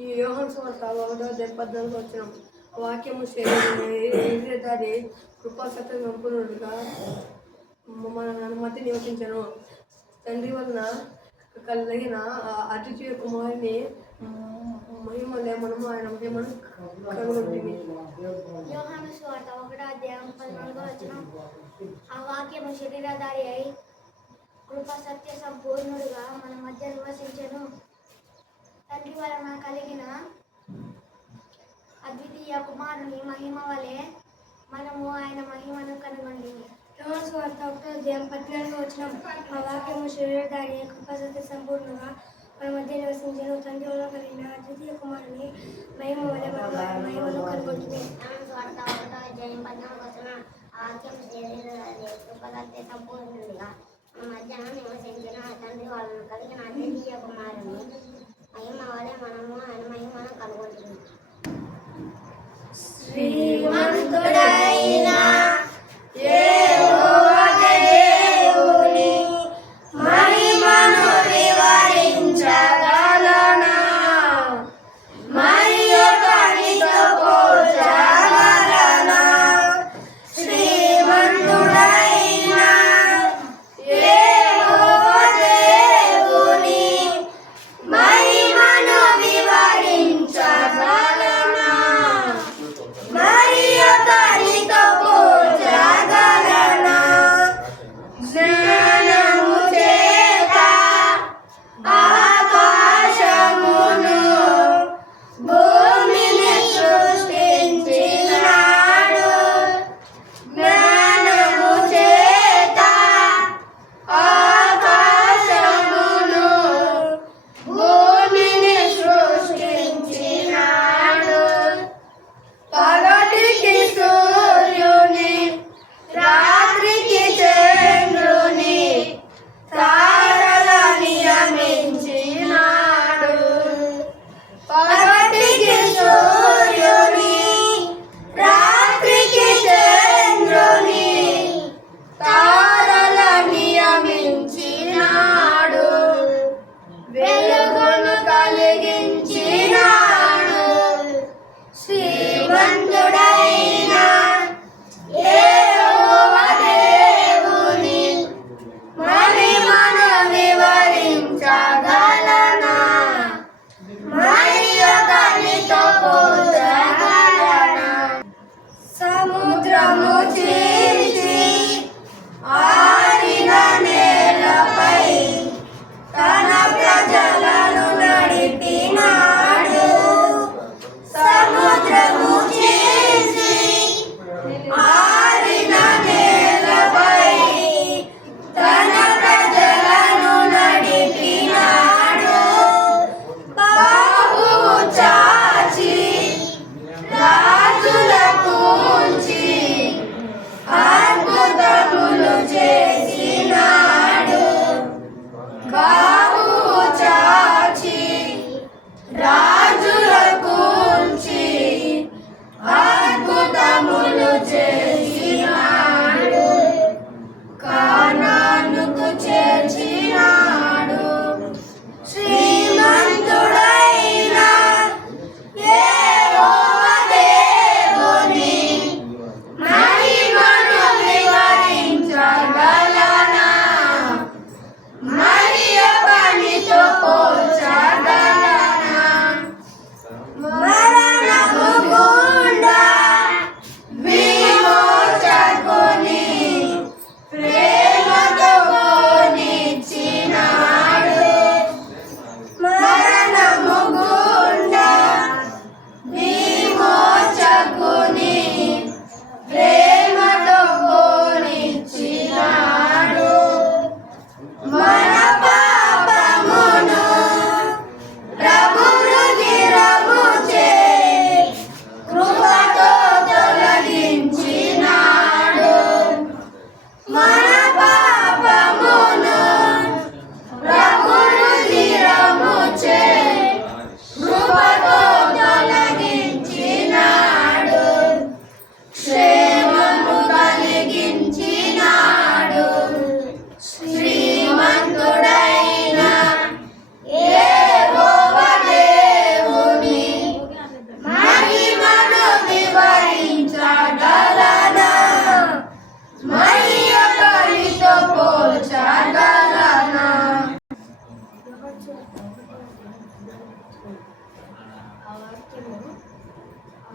ఈ యోహాను సువార్త 1:14 వచ్చిన వాక్యము శరీరధారి కృపాసత్య సంపూర్ణుడుగా మన మధ్య నివసించను. తండ్రి వలన కలిగిన అతిథి కుమారుని మహిమలే మనము ఆయన మహిమను కనుగొంటిమి. యోహాను సువార్త 1:14 వచ్చిన ఆ వాక్యము శరీరధారి అయి కృపా సత్య సంపూర్ణుడుగా మన మధ్య నివసించెను. తండ్రి వలన కలిగిన అద్వితీయ కుమారుని మహిమ వలె మనము ఆయన మహిమను కనుగొండి. యోహాను సువార్త 1:14 వచ్చిన ఆ వాక్యము శరీరధారి అయి కృపా సత్య సంపూర్ణుడుగా మన మధ్య నివసించెను. తండ్రి వలన కలిగిన అద్వితీయ కుమారుని మహిమ వలె మనము ఆయన మహిమను కనుగొంటిమి. యోహాను సువార్త 1:14 వచ్చిన ఆ వాక్యము శరీరధారి కృపా సత్య సంపూర్ణుడుగా మన మధ్య నివసించెను. తండ్రి వలన కలిగిన అద్వితీయ కుమారుని మహిమ వలె మనము ఆయన మహిమను కనుగొంటిమి. శ్రీమంతుడైన యెహోవా దేవుని మహిమను వివరించగలనా? మరియు దానితో పోల్చగలనా? శ్రీమంతుడైన యెహోవా దేవుని మహిమను వివరించగలనా? మరియు దానితో పోల్చగలనా? జ్ఞానము చేత ఆకాశమును భూమిని సృష్టించినాడు. జ్ఞానము చేత ఆకాశమును భూమిని సృష్టించినాడు. పగటికి సూర్యుని రాత్రికి చంద్రుని తారల నియమించినాడు. పగటికి సూర్యుని రాత్రికి చంద్రుని తారల నియమించినాడు. వెలుగును కలిగించినాడు. శ్రీమంతుడైన యెహోవా దేవుని మహిమను వివరించగలనా? మరియు దానితో పోల్చగలనా? సముద్రము చీల్చి ఆరిన నేలపై తన ప్రజలను నడిపినాడు. సముద్రము చీల్చి ఆరిన నేలపై తన ప్రజలను నడిపినాడు. బాహువు చాచి రాజుల కూల్చి అద్భుతములు చేసినాడు. బాహువు చాచి రాజుల కూల్చి అద్భుతములు చేసినాడు. కానానుకు చేర్చినాడు. శ్రీమంతుడైన యెహోవా దేవుని మహిమను వివరించగలనా? మరియు దానితో పోల్చగలనా? మరణము గుండా విమోచన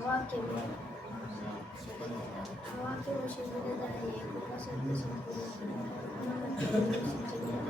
వాక్యమే శరీరధారి కృపా సత్య సంపూర్ణ మన మధ్య నివసించును